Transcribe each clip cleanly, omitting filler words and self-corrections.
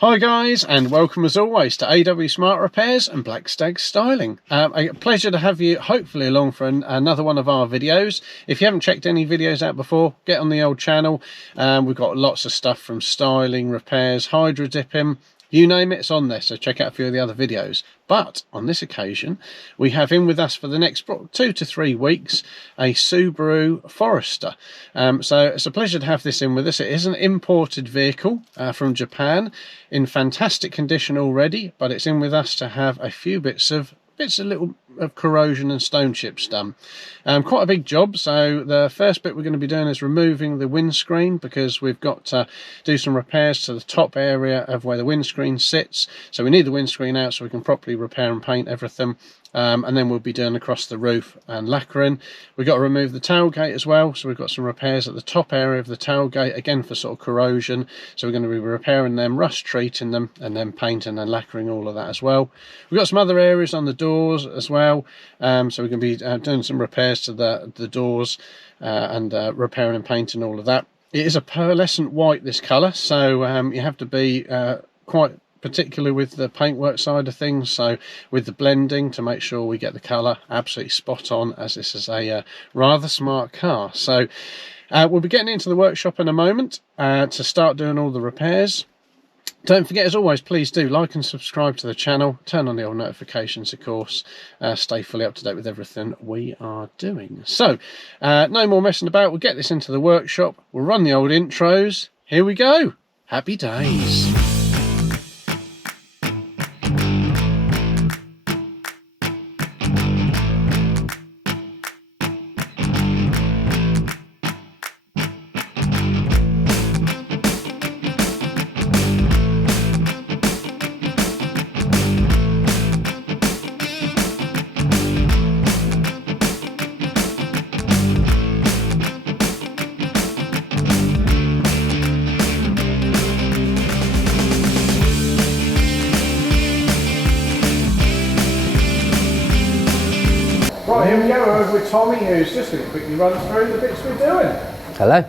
Hi guys, and welcome as always to AW Smart Repairs and Black Stag Styling. A pleasure to have you hopefully along for another one of our videos. If you haven't checked any videos out before, get on the old channel. We've got lots of stuff from styling, repairs, hydro dipping, you name it, it's on there, so check out a few of the other videos. But on this occasion, we have in with us for the next 2 to 3 weeks a Subaru Forester. So it's a pleasure to have this in with us. It is an imported vehicle from Japan in fantastic condition already, but it's in with us to have a few bits of corrosion and stone chips done. Quite a big job. So the first bit we're going to be doing is removing the windscreen, because we've got to do some repairs to the top area of where the windscreen sits. So we need the windscreen out so we can properly repair and paint everything. And then we'll be doing across the roof and lacquering. We've got to remove the tailgate as well, so we've got some repairs at the top area of the tailgate, again for sort of corrosion. So we're going to be repairing them, rust treating them, and then painting and lacquering all of that as well. We've got some other areas on the doors as well, so we're going to be doing some repairs to the doors and repairing and painting all of that. It is a pearlescent white, this colour, so you have to be quite particularly with the paintwork side of things, so with the blending, to make sure we get the colour absolutely spot on, as this is a rather smart car. So we'll be getting into the workshop in a moment to start doing all the repairs. Don't forget, as always, please do like and subscribe to the channel, turn on the all notifications, of course, stay fully up to date with everything we are doing. So no more messing about, we'll get this into the workshop, we'll run the old intros. Here we go. Happy days. Right, here we go, we're over with Tommy, who's just going to quickly run through the bits we're doing. Hello.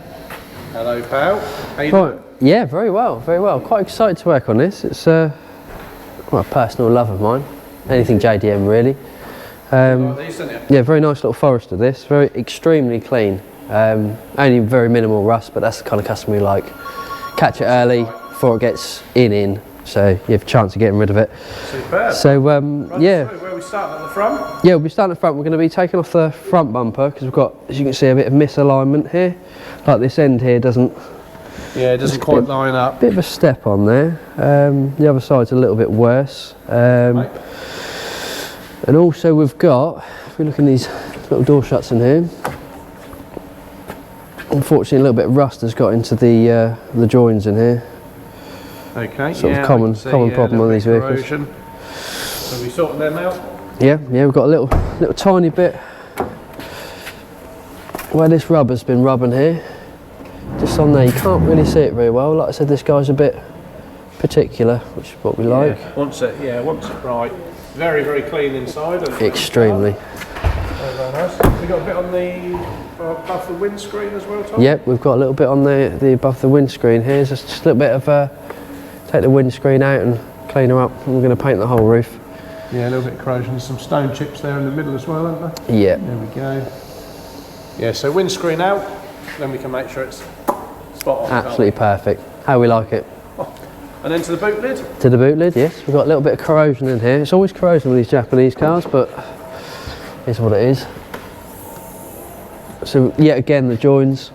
Hello, pal. How you doing? Yeah, very well, very well. Quite excited to work on this. It's well, a personal love of mine. Anything JDM, really. Like these, don't you? Yeah, very nice little Forester, this. Very extremely clean. Only very minimal rust, but that's the kind of customer we like. Catch it early before it gets in. So you have a chance of getting rid of it. Superb. So yeah. Where are we starting at the front? Yeah, we'll be starting at the front. We're going to be taking off the front bumper because we've got, as you can see, a bit of misalignment here. Like this end here doesn't. Yeah, it doesn't quite line up. Bit of a step on there. The other side's a little bit worse. And also we've got, if we look in these little door shuts in here, unfortunately a little bit of rust has got into the joins in here. Okay, sort of common problem on these vehicles. So we sorting them out? Yeah, we've got a little tiny bit where this rubber's been rubbing here. Just on there, you can't really see it very well. Like I said, this guy's a bit particular, which is what we like. Wants it right. Very, very clean inside. Extremely. Very nice. We got a bit on the above the windscreen as well, Tom? Yep, we've got a little bit on the above the windscreen here. Just a little bit of take the windscreen out and clean her up. And we're going to paint the whole roof. Yeah, a little bit of corrosion. Some stone chips there in the middle as well, aren't there? Yeah. There we go. Yeah, so windscreen out, then we can make sure it's spot on. Absolutely perfect. How we like it. Oh. And then to the boot lid? To the boot lid, yes. We've got a little bit of corrosion in here. It's always corrosion with these Japanese cars, but it's what it is. So yet again, the joins.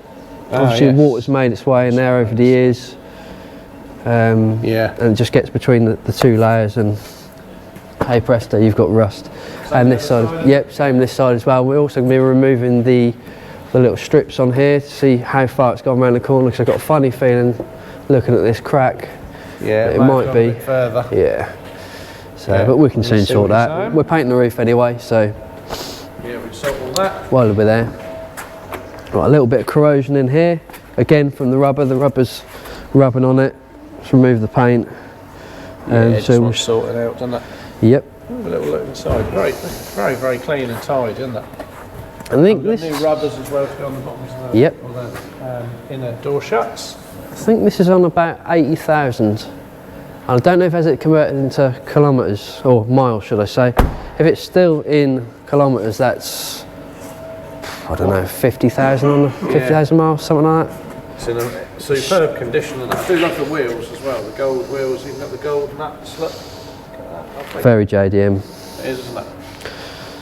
Obviously, yes. Water's made its way in there over the years. Yeah. And it just gets between the two layers, and hey presto, you've got rust. And this side, yep, same this side as well. We're also going to be removing the little strips on here to see how far it's gone around the corner, because I've got a funny feeling looking at this crack. Yeah, it might be a bit further. Yeah. So, yeah, but we can soon sort that. We're painting the roof anyway, so yeah, we sort all that. While we're there, got a little bit of corrosion in here. Again, from the rubber. The rubber's rubbing on it. Let's remove the paint. Yeah, so we'll sort it out, doesn't it? Yep. Have a little look inside. Great, very, very clean and tidy, isn't it? I think this new rubbers as well to go on the bottoms of the, yep. Of the inner door shuts. I think this is on about 80,000. I don't know if has it converted into kilometres, or miles should I say. If it's still in kilometres, that's, I don't know, 50,000 on 50,000 miles, something like that. It's in a superb condition, and I do love the wheels as well, the gold wheels, even got the gold nuts, look. Very JDM. It is, isn't it?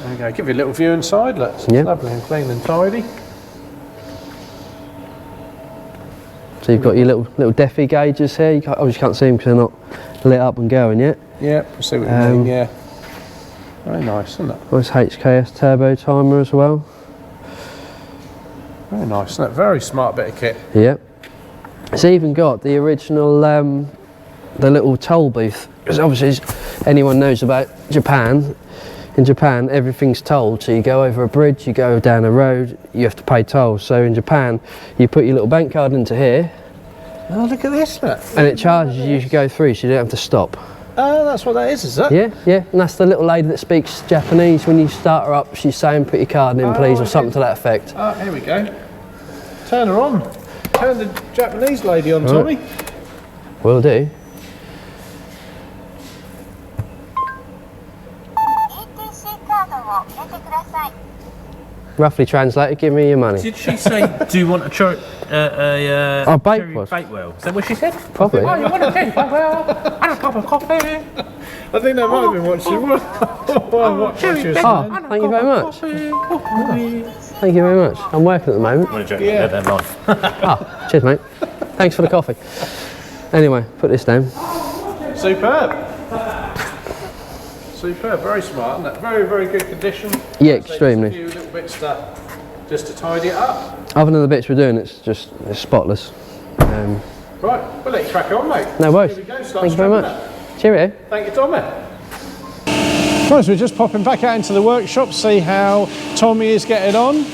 There we go, give you a little view inside, look, it's lovely and clean and tidy. So you've got your little Defi gauges here. You obviously can't see them because they're not lit up and going yet. Yeah, I see what you mean, yeah. Very nice, isn't it? Nice HKS turbo timer as well. Very nice, isn't it? Very smart bit of kit. Yep. It's even got the original, the little toll booth. Because obviously, anyone knows about Japan. In Japan, everything's tolled. So you go over a bridge, you go down a road, you have to pay tolls. So in Japan, you put your little bank card into here. Oh, look at this, look. And it charges you to go through, so you don't have to stop. Oh, that's what that is it? Yeah, yeah. And that's the little lady that speaks Japanese. When you start her up, she's saying, put your card in, please, or something to that effect. Oh, here we go. Turn her on. Turn the Japanese lady on, Tommy. Will do. Roughly translated, give me your money. Did she say, do you want a cherry bakewell? Is that what she said? Probably. Oh, you want a cherry bakewell? And a cup of coffee? I think that might have been what she was. Thank you very much. Thank you very much. I'm working at the moment. Cheers, mate. Thanks for the coffee. Anyway, put this down. Superb. Superb, very smart, isn't it? Very, very good condition. Yeah, extremely. A few little bits just to tidy it up. Other than the bits we're doing, it's spotless. Right, we'll let you crack on, mate. No worries. Here we go, Thank you very much. Cheerio. Thank you, Tommy. Right, so we're just popping back out into the workshop, see how Tommy is getting on.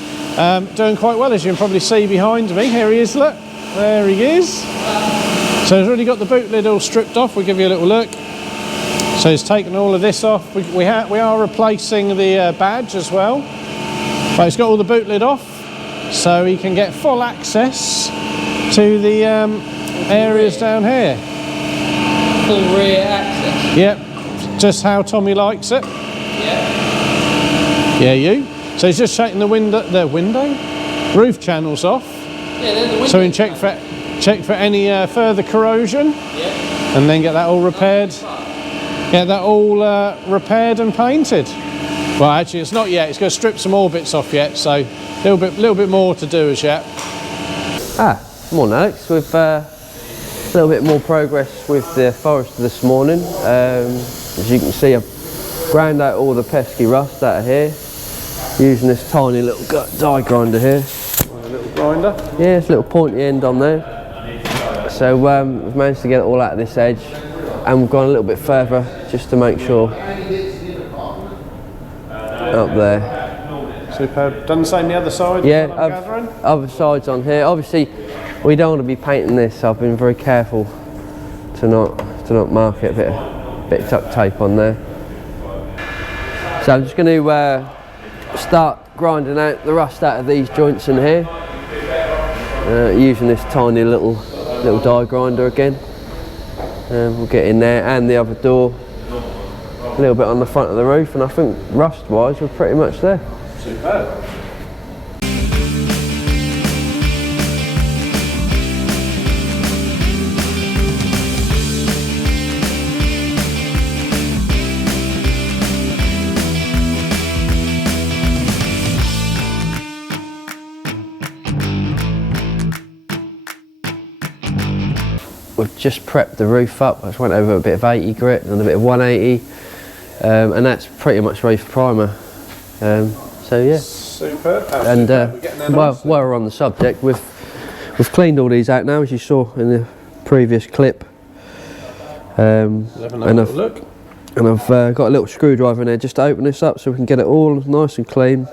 Doing quite well, as you can probably see behind me. Here he is, look. There he is. So he's already got the boot lid all stripped off. We'll give you a little look. So he's taken all of this off. We are replacing the badge as well. But he's got all the boot lid off, so he can get full access to the areas down here. Full rear access. Yep, just how Tommy likes it. Yeah. Yeah, you. So he's just taking the roof channels off. Yeah, they're the window. So we can check for any further corrosion. Yeah. And then get that all repaired. Get that all repaired and painted. Well, actually, it's not yet. It's going to strip some more bits off yet, so a little bit more to do as yet. Morning, Alex. We've a little bit more progress with the Forester this morning. As you can see, I've ground out all the pesky rust out of here using this tiny little die grinder here. A little grinder. Yeah, it's a little pointy end on there. So we've managed to get it all out of this edge. And we've gone a little bit further just to make sure up there. Superb. Done the same the other side? Yeah, other sides on here. Obviously, we don't want to be painting this. I've been very careful to not mark it. A bit of tuck tape on there. So I'm just going to start grinding out the rust out of these joints in here, using this tiny little die grinder again. We'll get in there, and the other door, a little bit on the front of the roof, and I think rust-wise we're pretty much there. Superb. We've just prepped the roof up. I just went over a bit of 80 grit and a bit of 180, and that's pretty much ready for primer. So yeah. Superb. And while we're on the subject, we've cleaned all these out now, as you saw in the previous clip. And I've got a little screwdriver in there just to open this up so we can get it all nice and clean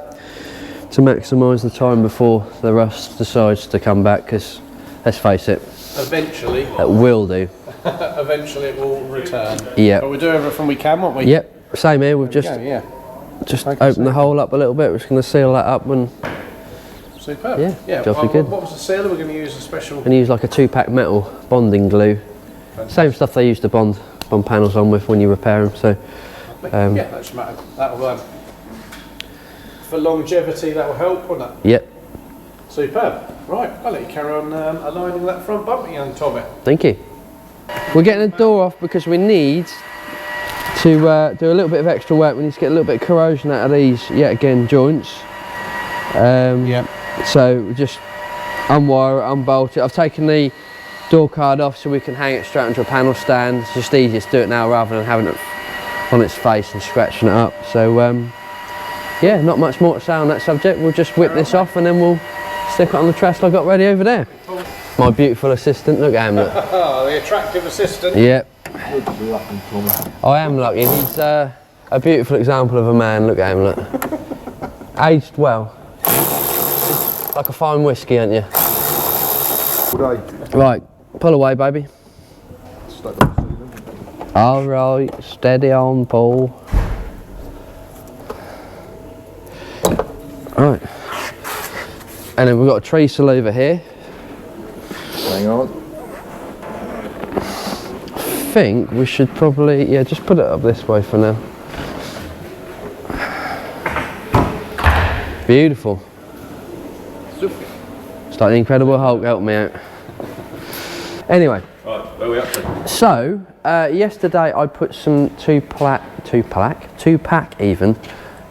to maximise the time before the rust decides to come back, because let's face it, eventually it will do. Eventually it will return. Yeah. But we'll do everything we can, won't we? Yep. Same here. We've just opened the hole up a little bit. We're just going to seal that up and. Superb. Yeah. Jobs are good. What was the seal? We're going to use a special. And use like a 2-pack metal bonding glue Same stuff they use to bond panels on with when you repair them. So yeah, that's matter. That'll for longevity. That will help, won't it? Yep. Superb. Right, I'll let you carry on aligning that front bumper, young Tommy. Thank you. We're getting the door off because we need to do a little bit of extra work. We need to get a little bit of corrosion out of these, yet again, joints. So we just unwire it, unbolt it. I've taken the door card off so we can hang it straight onto a panel stand. It's just easier to do it now rather than having it on its face and scratching it up. So yeah, not much more to say on that subject. We'll just whip this off and then we'll stick it on the trestle I've got ready over there. My beautiful assistant, look at him, look. Oh, the attractive assistant. Yep. I am lucky. He's a beautiful example of a man, look at him, look. Aged well. Like a fine whiskey, aren't you? Right, pull away, baby. All right, steady on, Paul. Right. And then we've got a trestle over here. Hang on. I think we should probably, yeah, just put it up this way for now. Beautiful. It's like the Incredible Hulk, help me out. Anyway. Right, where are we up to? So, yesterday I put some two pack even,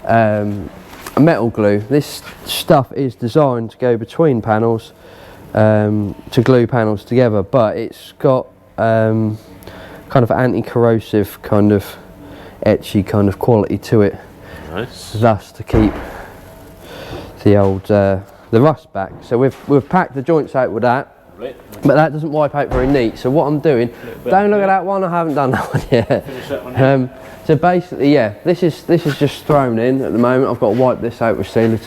metal glue. This stuff is designed to go between panels to glue panels together, but it's got kind of anti-corrosive kind of etchy kind of quality to it. Nice. Thus to keep the old the rust back. So we've packed the joints out with that. But that doesn't wipe out very neat. So what I'm doing, don't look at that one, I haven't done that one yet. Finish that one yet. So basically, yeah, this is just thrown in at the moment. I've got to wipe this out with sealer,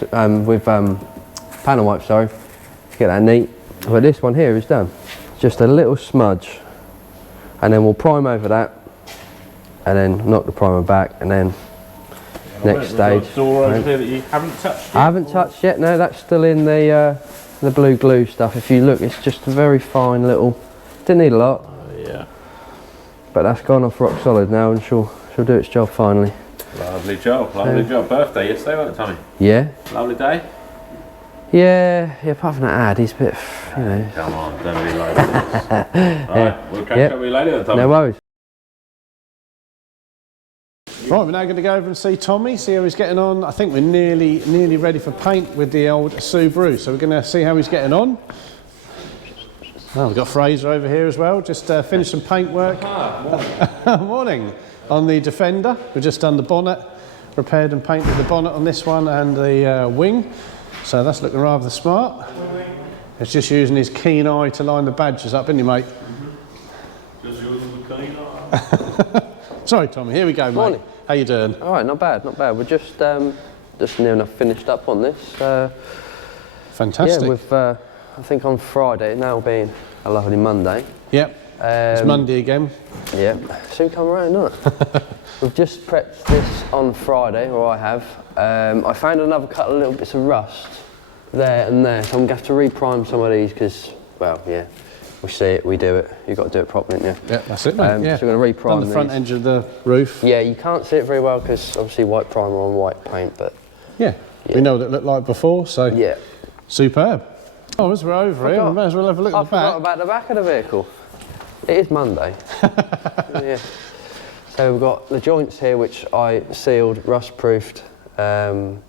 with panel wipe, sorry, to get that neat. But this one here is done. Just a little smudge, and then we'll prime over that, and then knock the primer back, and then next stage. Door over there that you haven't touched yet? I haven't touched yet. No, that's still in the blue glue stuff. If you look, it's just a very fine little. Didn't need a lot. Yeah. But that's gone off rock solid now, and she'll do its job finally. Lovely job, lovely job. Birthday yesterday, wasn't it, Tommy? Yeah. Lovely day. Yeah. Apart from that ad, he's a bit, you know. Come on, don't be like this. Alright, we'll catch up with you later then, Tommy. No worries. Right, we're now going to go over and see Tommy, see how he's getting on. I think we're nearly ready for paint with the old Subaru, so we're going to see how he's getting on. Oh, we've got Fraser over here as well, just finished some paint work. Morning. Morning. On the Defender, we've just done the bonnet, repaired and painted the bonnet on this one and the wing, so that's looking rather smart. He's just using his keen eye to line the badges up, isn't he, mate? Just using the keen eye. Sorry, Tommy, here we go, mate. Morning. How you doing? All right, not bad. We're just near enough finished up on this. Fantastic. Yeah, with I think on Friday, now being a lovely Monday. Yep. It's Monday again. Yeah, soon come around, not it? We've just prepped this on Friday, or I have. I found another couple of little bits of rust there and there, so I'm going to have to re-prime some of these because, well, yeah, we see it, we do it. You've got to do it properly, haven't you? Yeah, that's it, mate. Yeah. So we're going to re-prime on the front these. edge of the roof. Yeah, you can't see it very well because obviously white primer on white paint, but... Yeah, we know what it looked like before, so... Yeah. Superb. Oh, as we're over here, we may as well have a look at the back. I forgot about the back of the vehicle. It is Monday. Yeah. So we've got the joints here which I sealed, rust-proofed and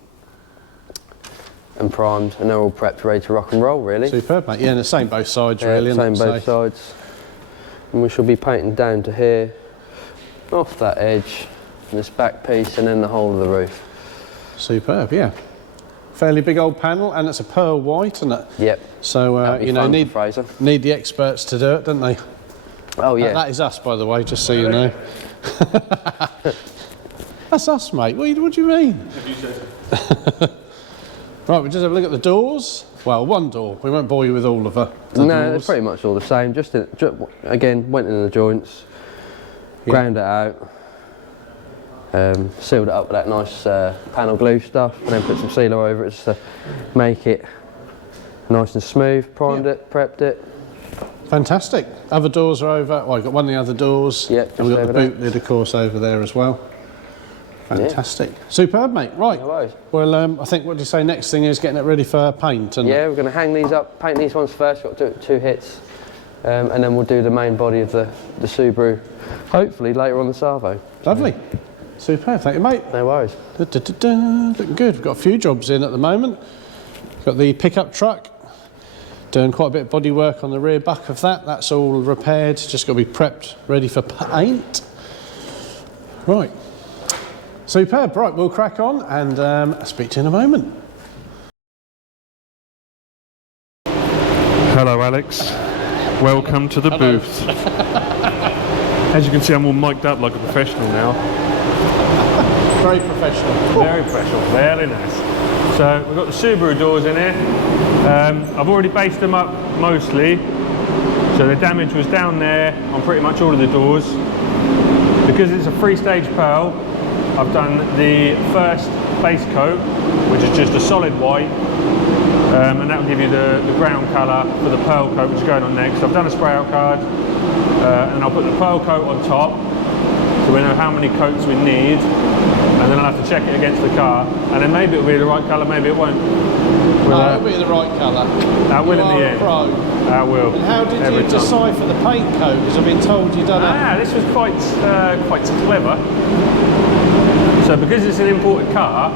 primed, and they're all prepped, ready to rock and roll, really. Superb, mate. Yeah, and the same both sides, really. Same both sides. And we shall be painting down to here, off that edge, and this back piece, and then the whole of the roof. Superb, yeah. Fairly big old panel, and it's a pearl white, isn't it? Yep. So, you know, need the experts to do it, don't they? Oh, yeah. That is us, by the way, just so you know. That's us, mate. What do you mean? Right, we'll just have a look at the doors. Well, one door. We won't bore you with all of the No, doors. they're pretty much all the same. Just again, went in the joints, ground it out, sealed it up with that nice panel glue stuff, and then put some sealer over it just to make it nice and smooth. Primed it, prepped it, Fantastic. Other doors are over. Well, I've got one of the other doors. Yep, And we've got just the over boot lid, of course, over there as well. Fantastic. Superb, mate. Right. No worries. Well, I think what do you say next thing is getting it ready for paint. And Yeah, we're going to hang these up, paint these ones first, got to do 2 hits. And then we'll do the main body of the Subaru, hopefully later on the Savo. Lovely. Superb. Thank you, mate. No worries. Looking good. We've got a few jobs in at the moment. Got the pickup truck. Doing quite a bit of body work on the rear buck of that. That's all repaired. Just got to be prepped, ready for paint. Right. Superb. Right, we'll crack on and I'll speak to you in a moment. Hello, Alex. Welcome to the booth. As you can see, I'm all mic'd up like a professional now. Very professional. Very professional. Very nice. So we've got the Subaru doors in here. I've already based them up mostly. So the damage was down there on pretty much all of the doors. Because it's a 3-stage pearl, I've done the first base coat, which is just a solid white, and that will give you the ground colour for the pearl coat, which is going on next. I've done a spray out card, and I'll put the pearl coat on top, so we know how many coats we need, and then I'll have to check it against the car, and then maybe it'll be the right colour, maybe it won't. It'll be the right colour. I will in the end. Pro. I will. And how did you every time. decipher the paint code? Because I've been told you've done This was quite clever. So because it's an imported car,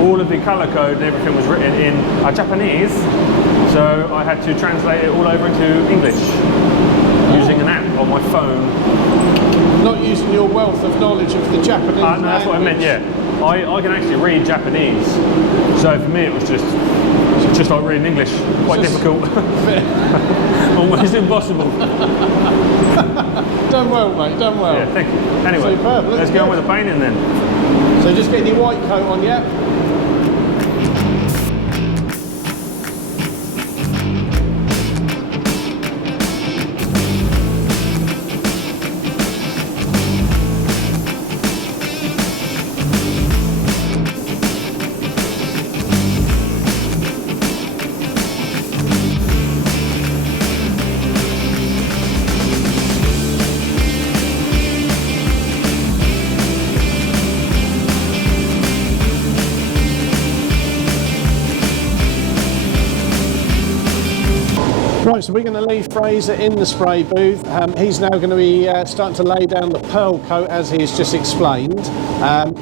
all of the colour code and everything was written in Japanese, so I had to translate it all over into English using an app on my phone. Not using your wealth of knowledge of the Japanese No, that's what I meant, yeah. I can actually read Japanese, so for me it was just like reading English, quite difficult. Almost impossible. Done well, mate, done well. Yeah, thank you. Anyway, Superb. let's go on with the painting then. So just getting your white coat on, yeah? Right, so we're going to leave Fraser in the spray booth. He's now going to be starting to lay down the pearl coat as he's just explained.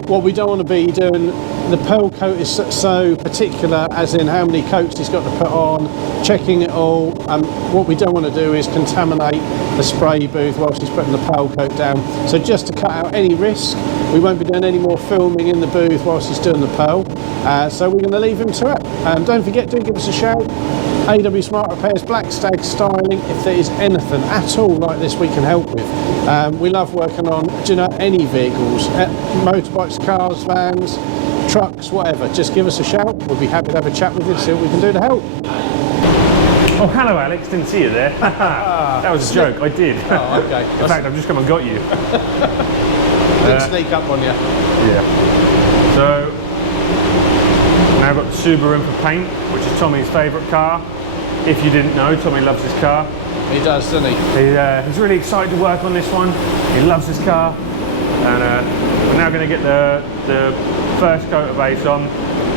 What we don't want to be doing, the pearl coat is so particular as in how many coats he's got to put on, checking it all. What we don't want to do is contaminate the spray booth whilst he's putting the pearl coat down. So just to cut out any risk, we won't be doing any more filming in the booth whilst he's doing the pearl. So we're going to leave him to it. Don't forget, do give us a shout. AW Smart Repairs, Black Stag Styling, if there is anything at all like this we can help with. We love working on, do you know, any vehicles, motorbikes, cars, vans, trucks, whatever. Just give us a shout. We'll be happy to have a chat with you, see what we can do to help. Oh, hello Alex, didn't see you there. That was a joke, I did. Oh, okay. In fact, I've just come and got you. Didn't sneak up on you. Yeah. So, now I've got the Subaru in for paint, which is Tommy's favourite car. If you didn't know, Tommy loves this car. He does, doesn't he? He's really excited to work on this one. He loves this car. And we're now going to get the first coat of base on.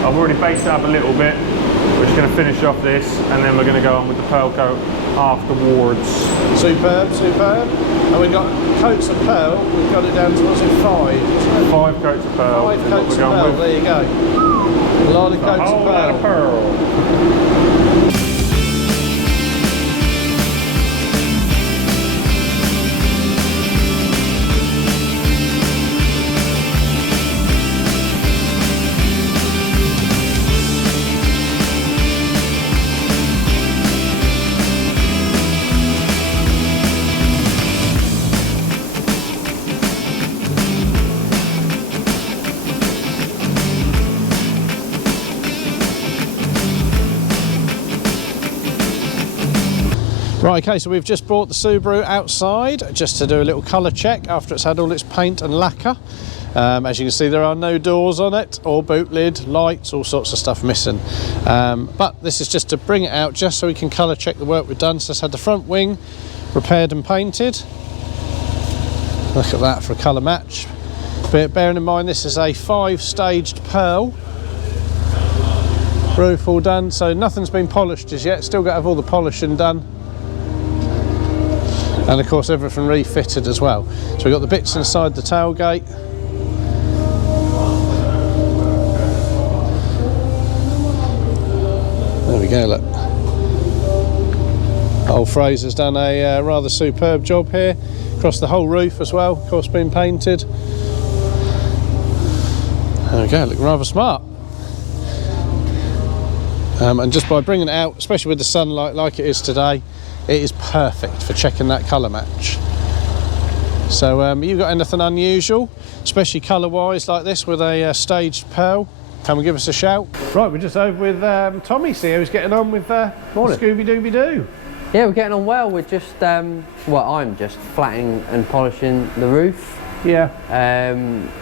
I've already based it up a little bit. We're just going to finish off this, and then we're going to go on with the pearl coat afterwards. Superb, superb. And we've got coats of pearl. We've got it down to, what's it, 5? 5 coats of pearl. 5 coats of pearl, with. there you go. A lot of coats A whole of lot of pearl. pearl. Right, okay, so we've just brought the Subaru outside just to do a little colour check after it's had all its paint and lacquer. As you can see, there are no doors on it, or boot lid, lights, all sorts of stuff missing. But this is just to bring it out just so we can colour check the work we've done. So it's had the front wing repaired and painted. Look at that for a colour match. But bearing in mind this is a 5-staged pearl. Roof all done, so nothing's been polished as yet. Still got to have all the polishing done. And of course everything refitted as well. So we've got the bits inside the tailgate. There we go, look. Old Fraser's done a rather superb job here. Across the whole roof as well, of course been painted. There we go, looking rather smart. And just by bringing it out, especially with the sunlight like it is today, it is perfect for checking that colour match. So you've got anything unusual, especially colour wise like this with a staged pearl, come and give us a shout. Right, we're just over with Tommy, see how he's getting on with Scooby-Dooby-Doo. Yeah, we're getting on well. We're just, well, I'm just flattening and polishing the roof. Yeah.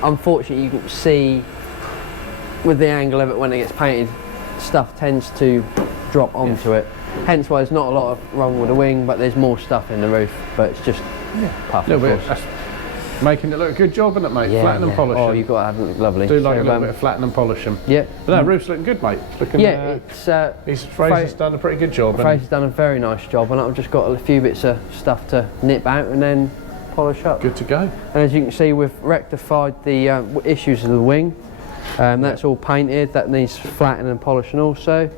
Unfortunately, you can see with the angle of it when it gets painted, stuff tends to drop onto it. Hence why there's not a lot wrong with the wing, but there's more stuff in the roof. But it's just puff, a little of bit. course. That's making it look a good job, isn't it, mate? Yeah, Flatten and polish. Oh, you've got to have it look lovely. Do like a little bit of flatten and polish them. Yeah. But no, roof's looking good, mate. It's looking, yeah, it's Fraser's done a pretty good job. Fraser's done a very nice job, and I've just got a few bits of stuff to nip out and then polish up. Good to go. And as you can see, we've rectified the issues of the wing. That's all painted. That needs flattening and polishing also.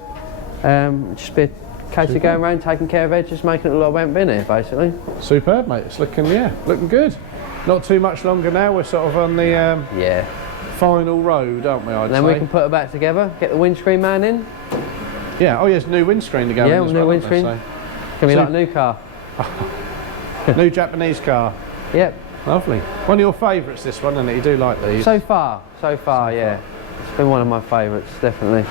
Just be a case of going around taking care of edges, making it look like we haven't been here, basically. Superb, mate. It's looking, looking good. Not too much longer now. We're sort of on the final road, aren't we? I'd then say. we can put it back together. Get the windscreen man in. Yeah. Oh, yes. New windscreen to go in as new well, windscreen. Can be like a new car. New Japanese car. Yep. Lovely. One of your favourites, this one, isn't it? You do like these. So far, yeah. It's been one of my favourites, definitely.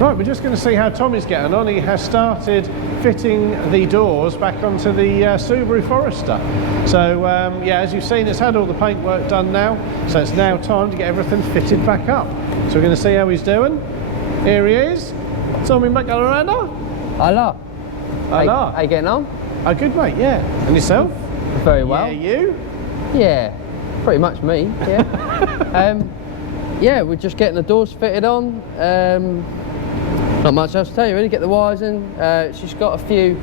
Right, we're just going to see how Tommy's getting on. He has started fitting the doors back onto the Subaru Forester. So, yeah, as you've seen, it's had all the paintwork done now. So it's now time to get everything fitted back up. So we're going to see how he's doing. Here he is, Tommy McAlorana. Hello. Hello. How you getting on? Oh, good, mate, yeah. And yourself? Very well. Yeah, you? Yeah, pretty much me, yeah. Yeah, we're just getting the doors fitted on. Not much else to tell you really. Get the wires in. She's got a few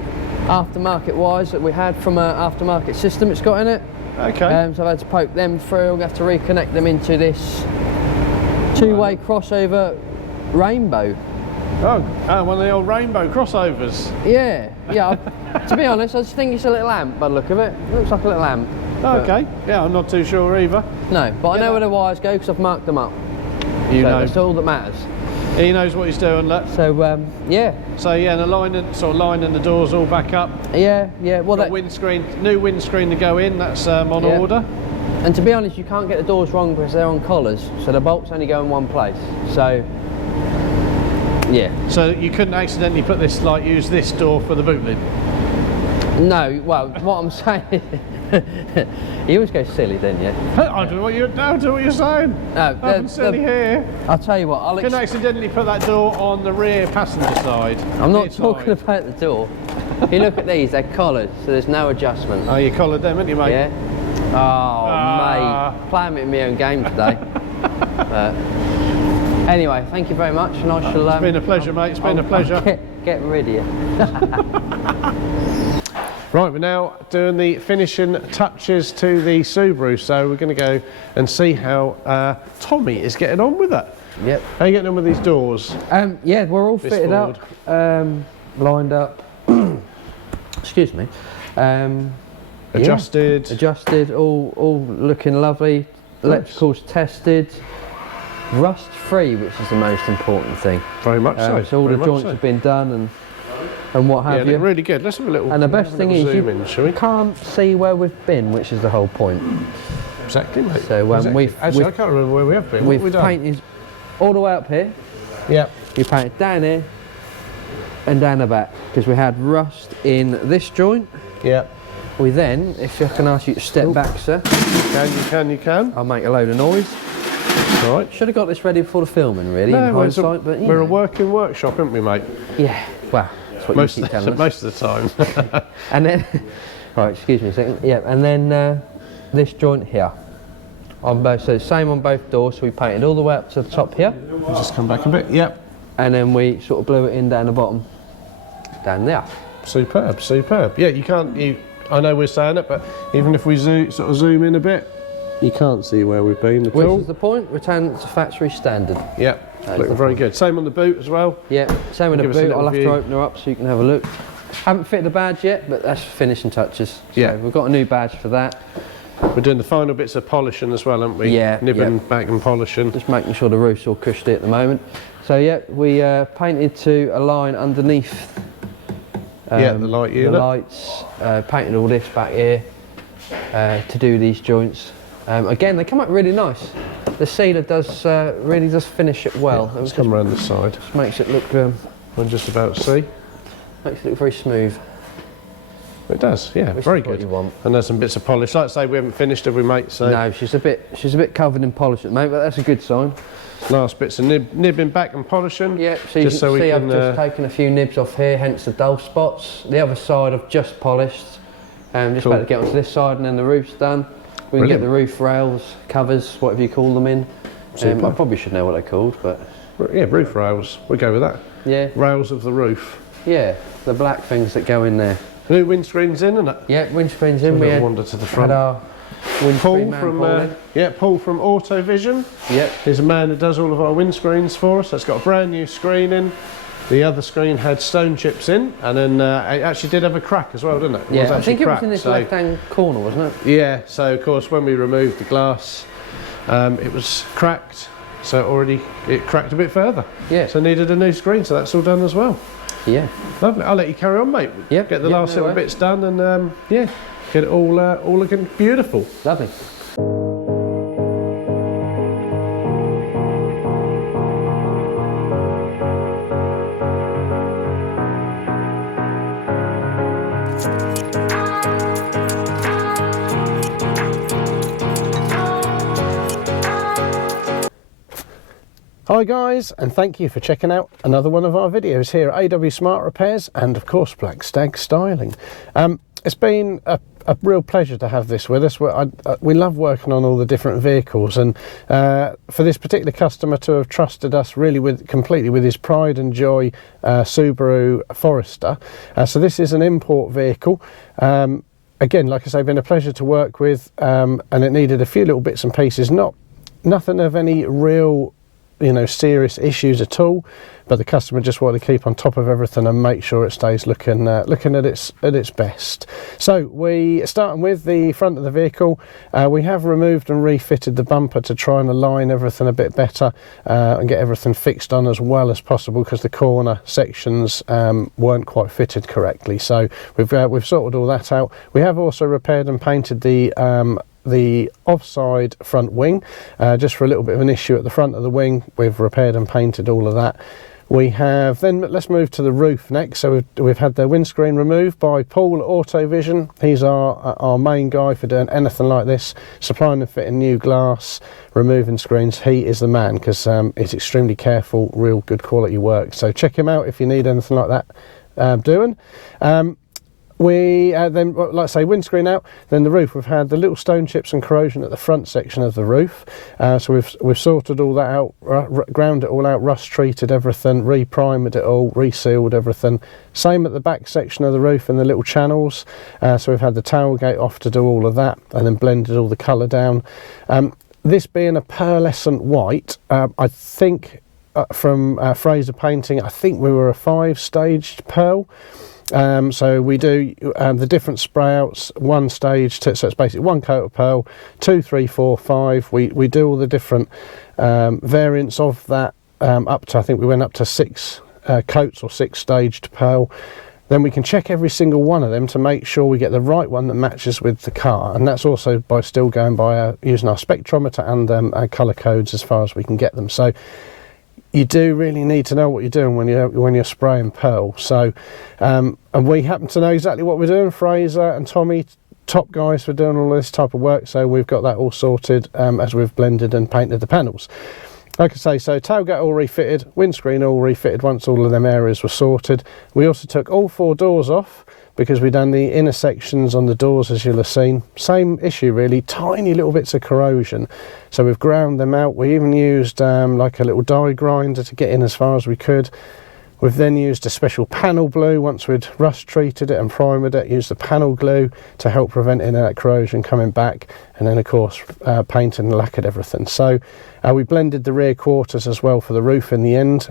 aftermarket wires that we had from an aftermarket system it's got in it. Okay. So I've had to poke them through. We'll have to reconnect them into this two-way crossover rainbow. Oh, one of the old rainbow crossovers. Yeah. To be honest, I just think it's a little lamp by the look of it. It looks like a little lamp. Oh, okay. Yeah, I'm not too sure either. No, but I know where the wires go because I've marked them up. You know. That's all that matters. He knows what he's doing, look. So, yeah. So, yeah, the lining the doors all back up. Yeah. Well, Got new windscreen to go in, that's on order. And to be honest, you can't get the doors wrong because they're on collars, so the bolts only go in one place. So, yeah. So you couldn't accidentally put this, like, use this door for the boot lid? No, well, what I'm saying... You always go silly, don't you? I don't know what you're saying. No, I'm silly here. I'll tell you what, You couldn't accidentally put that door on the rear passenger side. I'm not talking about the door. If you look at these, they're collared, so there's no adjustment. Oh, you collared them, haven't you, mate? Yeah. Oh, mate. Playing me in my own game today. Anyway, thank you very much, and I shall... It's been a pleasure, mate. It's been a pleasure. Get rid of you. Right, we're now doing the finishing touches to the Subaru, so we're going to go and see how Tommy is getting on with it. Yep. How are you getting on with these doors? Yeah, we're all fitted up, lined up. Excuse me. Adjusted. Yeah, adjusted, all looking lovely. Electricals tested. Rust free, which is the most important thing. Very much so. So all the joints have been done and what have you. Yeah, really good. Let's have a little. And the best thing is you can't see where we've been, which is the whole point. Exactly, mate. So exactly. I can't remember where we have been. What have we done? Painted all the way up here. Yeah. We painted down here, and down the back, because we had rust in this joint. Yeah. We then, if I can ask you to step back, sir. You can. I'll make a load of noise. Right. Should have got this ready before the filming, really, in hindsight, but we're a working workshop, aren't we, mate? Yeah, well, that's what you keep telling us. Most of the time. And then, right, excuse me a second. Yeah, and then this joint here. On both, so same on both doors, so we painted all the way up to the top here. Just come back a bit, yep. And then we sort of blew it in down the bottom, down there. Superb, superb. Yeah, I know we're saying it, but even if we sort of zoom in a bit, you can't see where we've been at all. Which is the point, return to factory standard. Yeah, looking very good. Same on the boot as well. Yeah, same on the boot. I'll have view. to open her up so you can have a look. Haven't fitted the badge yet, but that's finishing touches. Yeah. So we've got a new badge for that. We're doing the final bits of polishing as well, aren't we? Yeah. Nibbing back and polishing. Just making sure the roof's all cushy at the moment. So yeah, we painted to a line underneath. The light unit. The lights. Painted all this back here to do these joints. Again, they come up really nice. The sealer does really does finish it well. Yeah, let's come around the side. Just makes it look. I'm just about to see. Makes it look very smooth. It does, yeah, Which very is what good. you want. And there's some bits of polish. Like I say, we haven't finished, have we, mate? So no, she's a bit covered in polish at the moment, but that's a good sign. last bits of nibbing back and polishing. Yeah, so you can see I've just taken a few nibs off here, hence the dull spots. The other side I've just polished. Just about to get onto this side and then the roof's done. We can get the roof rails, covers, whatever you call them in. I probably should know what they're called, but... Yeah, roof rails. We'll go with that. Yeah. Rails of the roof. Yeah, the black things that go in there. New windscreen's in, isn't it? Yeah, windscreen's in. We wander to the front. Had our windscreen Paul from Auto Vision. Yep. He's a man who does all of our windscreens for us. It's got a brand new screen in. The other screen had stone chips in, and then it actually did have a crack as well, didn't it? Yeah, I think it was in this left-hand corner, wasn't it? Yeah, so of course when we removed the glass, it was cracked, so it cracked a bit further. Yeah. So needed a new screen, so that's all done as well. Yeah. Lovely. I'll let you carry on, mate. Yep. Get the last little bits done, and yeah, get it all looking beautiful. Lovely. Hi guys, and thank you for checking out another one of our videos here at AW Smart Repairs and of course Black Stag Styling. It's been a real pleasure to have this with us. We love working on all the different vehicles, and for this particular customer to have trusted us really completely with his pride and joy Subaru Forester. So this is an import vehicle. Again, like I say, been a pleasure to work with, and it needed a few little bits and pieces. Nothing of any real serious issues at all, but the customer just wanted to keep on top of everything and make sure it stays looking at its best. So we starting with the front of the vehicle. We have removed and refitted the bumper to try and align everything a bit better and get everything fixed on as well as possible, because the corner sections weren't quite fitted correctly. So we've sorted all that out. We have also repaired and painted the offside front wing, just for a little bit of an issue at the front of the wing. We've repaired and painted all of that. We have then, let's move to the roof next. So we've had the windscreen removed by Paul Auto Vision. He's our main guy for doing anything like this, supplying and fitting new glass, removing screens. He is the man, because he's extremely careful, real good quality work. So check him out if you need anything like that doing. We then, like I say, windscreen out. Then the roof, we've had the little stone chips and corrosion at the front section of the roof. So we've sorted all that out, ground it all out, rust treated everything, re-primed it all, resealed everything. Same at the back section of the roof and the little channels. So we've had the tailgate off to do all of that, and then blended all the colour down. This being a pearlescent white, I think from Fraser Painting, I think we were a 5-staged pearl. So we do the different spray outs, one stage, so it's basically one coat of pearl, 2, 3, 4, 5. We do all the different variants of that up to, I think we went up to 6 coats or 6-staged pearl. Then we can check every single one of them to make sure we get the right one that matches with the car, and that's also by still going by using our spectrometer and our colour codes as far as we can get them. So you do really need to know what you're doing when you're spraying pearl. So and we happen to know exactly what we're doing. Fraser and Tommy, top guys for doing all this type of work, so we've got that all sorted as we've blended and painted the panels. Like I say, so tailgate all refitted, windscreen all refitted once all of them areas were sorted. We also took all 4 doors off because we've done the inner sections on the doors, as you'll have seen. Same issue really, tiny little bits of corrosion. So we've ground them out. We even used like a little die grinder to get in as far as we could. We've then used a special panel glue once we'd rust treated it and primered it, used the panel glue to help prevent any of that corrosion coming back, and then of course painted and lacquered everything. So we blended the rear quarters as well for the roof in the end,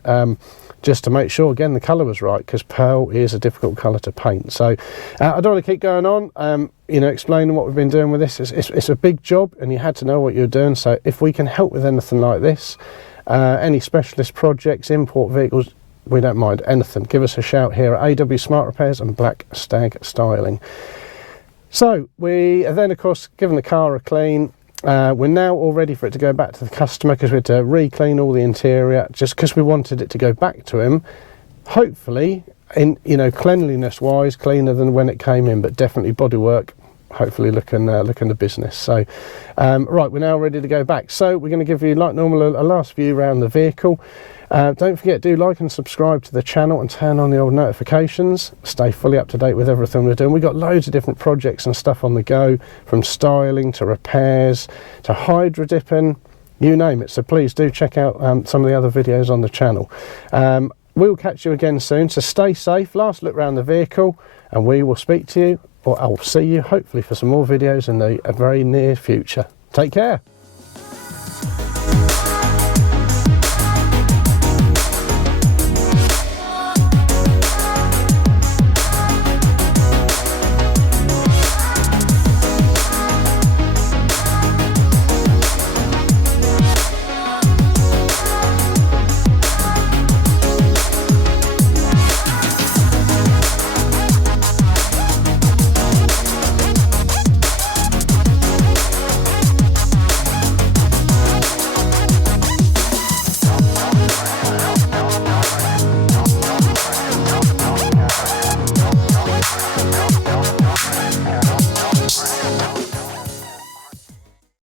just to make sure again the colour was right, because pearl is a difficult colour to paint. So I don't want to keep going on, you know, explaining what we've been doing with this. It's a big job and you had to know what you're doing. So if we can help with anything like this, any specialist projects, import vehicles, we don't mind anything. Give us a shout here at AW Smart Repairs and Black Stag Styling. So we are then of course given the car a clean. We're now all ready for it to go back to the customer, because we had to re-clean all the interior just because we wanted it to go back to him, hopefully in, you know, cleanliness wise cleaner than when it came in, but definitely bodywork hopefully looking the business. So right, we're now ready to go back, so we're going to give you, like normal, a last view around the vehicle. Don't forget, do like and subscribe to the channel and turn on the old notifications. Stay fully up to date with everything we're doing. We've got loads of different projects and stuff on the go, from styling to repairs to hydro dipping, you name it. So please do check out some of the other videos on the channel. We'll catch you again soon, so stay safe. Last look around the vehicle, and we will speak to you, or I'll see you hopefully for some more videos in the very near future. Take care.